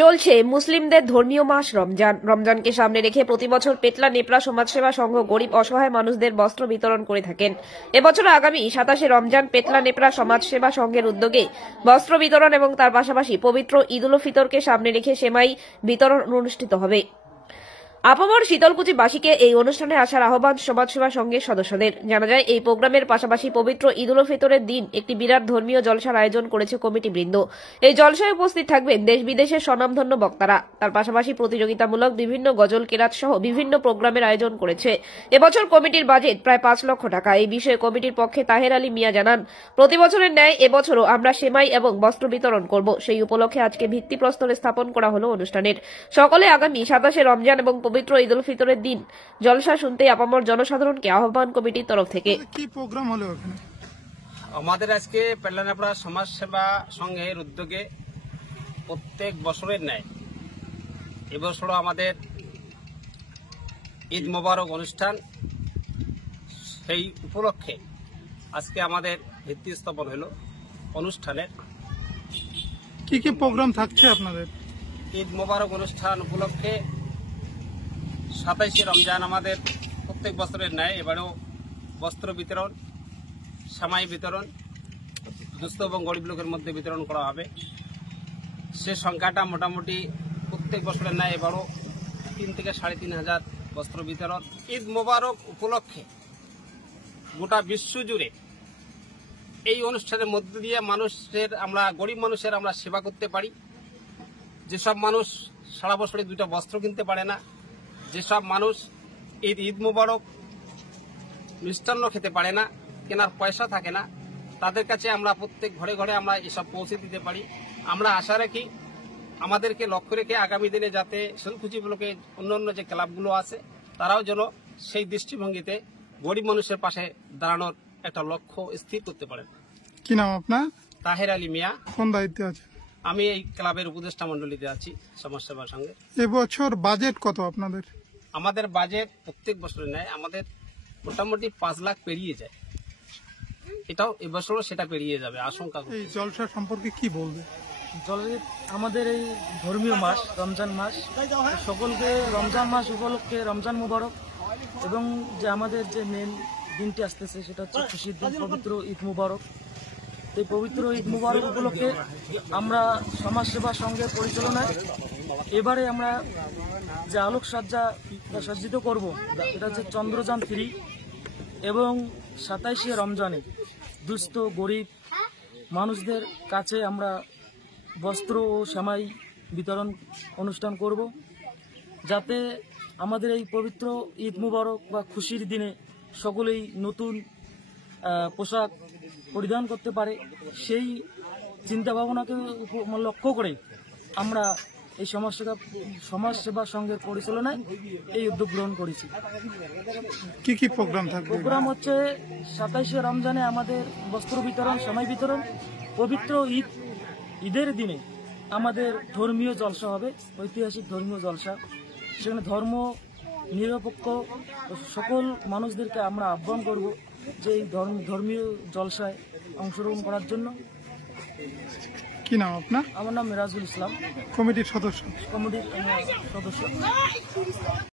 চলছে মুসলিমদের ধর্মীয় মাস রমজান। রমজানকে সামনে রেখে প্রতি বছর পেটলা নেপড়া সমাজসেবা সংঘ গরিব অসহায় মানুষদের বস্ত্র বিতরণ করে থাকেন। এবছর আগামী 27শে রমজান পেটলা নেপড়া সমাজসেবা সংঘের উদ্যোগে বস্ত্র বিতরণ এবং তার পাশাপাশি পবিত্র ঈদ উল ফিতরকে সামনে রেখে সেমাই বিতরণ অনুষ্ঠিত হবে। আপামর শীতলকুচিবাসীকে এই অনুষ্ঠানে আসার আহ্বান সমাজসেবা সংঘের সদস্যদের। জানা যায়, এই প্রোগ্রামের পাশাপাশি পবিত্র ঈদ উল ফিতরের দিন একটি বিরাট ধর্মীয় জলসার আয়োজন করেছে কমিটি বৃন্দ। এই জলসায় উপস্থিত থাকবেন দেশ বিদেশের স্বনামধন্য বক্তারা। তার পাশাপাশি প্রতিযোগিতামূলক বিভিন্ন গজল কেরাত সহ বিভিন্ন প্রোগ্রামের আয়োজন করেছে। এবছর কমিটির বাজেট প্রায় 5 লক্ষ টাকা। এই বিষয়ে কমিটির পক্ষে তাহের আলী মিয়া জানান, প্রতি বছরের ন্যায় এবছরও আমরা সেমাই এবং বস্ত্র বিতরণ করব। সেই উপলক্ষে আজকে ভিত্তিপ্রস্তর স্থাপন করা হলো অনুষ্ঠানের। সকলে আগামী 27শে রমজান এবং পবিত্র ঈদ উল ফিতরের দিন জলসা শুনতে আপামর জনসাধারণকে আহ্বান কমিটির তরফ থেকে। কি প্রোগ্রাম হলো ওখানে? আমাদের আজকে পেটলা নেপড়া সমাজসেবা সংঘের উদ্যোগে প্রত্যেক বছরের ন্যায় এবছরও আমাদের ঈদ মোবারক অনুষ্ঠান, সেই উপলক্ষে আজকে আমাদের ভিত্তি স্থাপন হলো অনুষ্ঠানের। কি কি প্রোগ্রাম থাকছে আপনাদের? ঈদ মোবারক অনুষ্ঠান উপলক্ষে 27শে রমজান আমাদের প্রত্যেক বছরের ন্যায় এবারেও বস্ত্র বিতরণ, সেমাই বিতরণ দুস্থ এবং গরিব লোকের মধ্যে বিতরণ করা হবে। সে সংখ্যাটা মোটামুটি প্রত্যেক বছরের ন্যায় এবারও 3 থেকে 3,500 বস্ত্র বিতরণ। ঈদ মোবারক উপলক্ষে গোটা বিশ্ব জুড়ে এই অনুষ্ঠানের মধ্য দিয়ে আমরা গরিব মানুষের আমরা সেবা করতে পারি। যেসব মানুষ সারা বছরে 2টা বস্ত্র কিনতে পারে না, যেসব মানুষ ঈদ মোবারক মিষ্টান্ন খেতে পারে না, কেনার পয়সা থাকে না, তাদের কাছে আমরা প্রত্যেক ঘরে ঘরে আমরা এসব পৌঁছে দিতে পারি। আমরা আশা রাখি আমাদেরকে লক্ষ্য রেখে আগামী দিনে যাতে শীতলকুচি ব্লকে অন্যান্য যে ক্লাবগুলো আছে তারাও যেন সেই দৃষ্টিভঙ্গিতে গরিব মানুষের পাশে দাঁড়ানোর একটা লক্ষ্য স্থির করতে পারেন। কি নাম আপনার? তাহের আলী মিয়া। কোন দায়িত্বে আছে? আমি এই ক্লাবের উপদেষ্টা মন্ডলীতে আছি সমাজসেবার সঙ্গে। এবছর বাজেট কত আপনাদের? আমাদের বাজেট প্রত্যেক বছরের ন্যায় আমাদের মোটামুটি 5 লাখ পেরিয়ে যায়। এটাও এবছরও সেটা পেরিয়ে যাবে আশঙ্কা। এই জলসা সম্পর্কে কি বলবে? আমাদের এই ধর্মীয় মাস রমজান মাস, সকলকে রমজান মাস উপলক্ষে রমজান মুবারক, এবং যে আমাদের যে মেন দিনটি আসতেছে সেটা হচ্ছে খুশির দিন, পবিত্র ঈদ মুবারক। এই পবিত্র ঈদ মুবারক উপলক্ষে আমরা সমাজসেবা সংঘের পরিচালনায় এবারে আমরা যে আলোকসজ্জা সজ্জিত করব এটা হচ্ছে চন্দ্রযান 3, এবং 27শে রমজানে দুস্থ গরিব মানুষদের কাছে আমরা বস্ত্র ও সেমাই বিতরণ অনুষ্ঠান করব, যাতে আমাদের এই পবিত্র ঈদ মুবারক বা খুশির দিনে সকলেই নতুন পোশাক পরিধান করতে পারে। সেই চিন্তা ভাবনাকে লক্ষ্য করে আমরা এই সমাজসেবা সংঘের পরিচালনায় এই উদ্যোগ গ্রহণ করেছি। কি কি প্রোগ্রাম থাকবে? প্রোগ্রাম হচ্ছে 27শে রমজানে আমাদের বস্ত্র বিতরণ, সেমাই বিতরণ। পবিত্র ঈদের দিনে আমাদের ধর্মীয় জলসা হবে, ঐতিহাসিক ধর্মীয় জলসা। সেখানে ধর্ম নিরপেক্ষ সকল মানুষদেরকে আমরা আহ্বান করব যে এই ধর্মীয় জলসায় অংশগ্রহণ করার জন্য। কি নাম আপনার? আমার নাম মিরাজুল ইসলাম, কমিটির সদস্য। কমিটির সদস্য।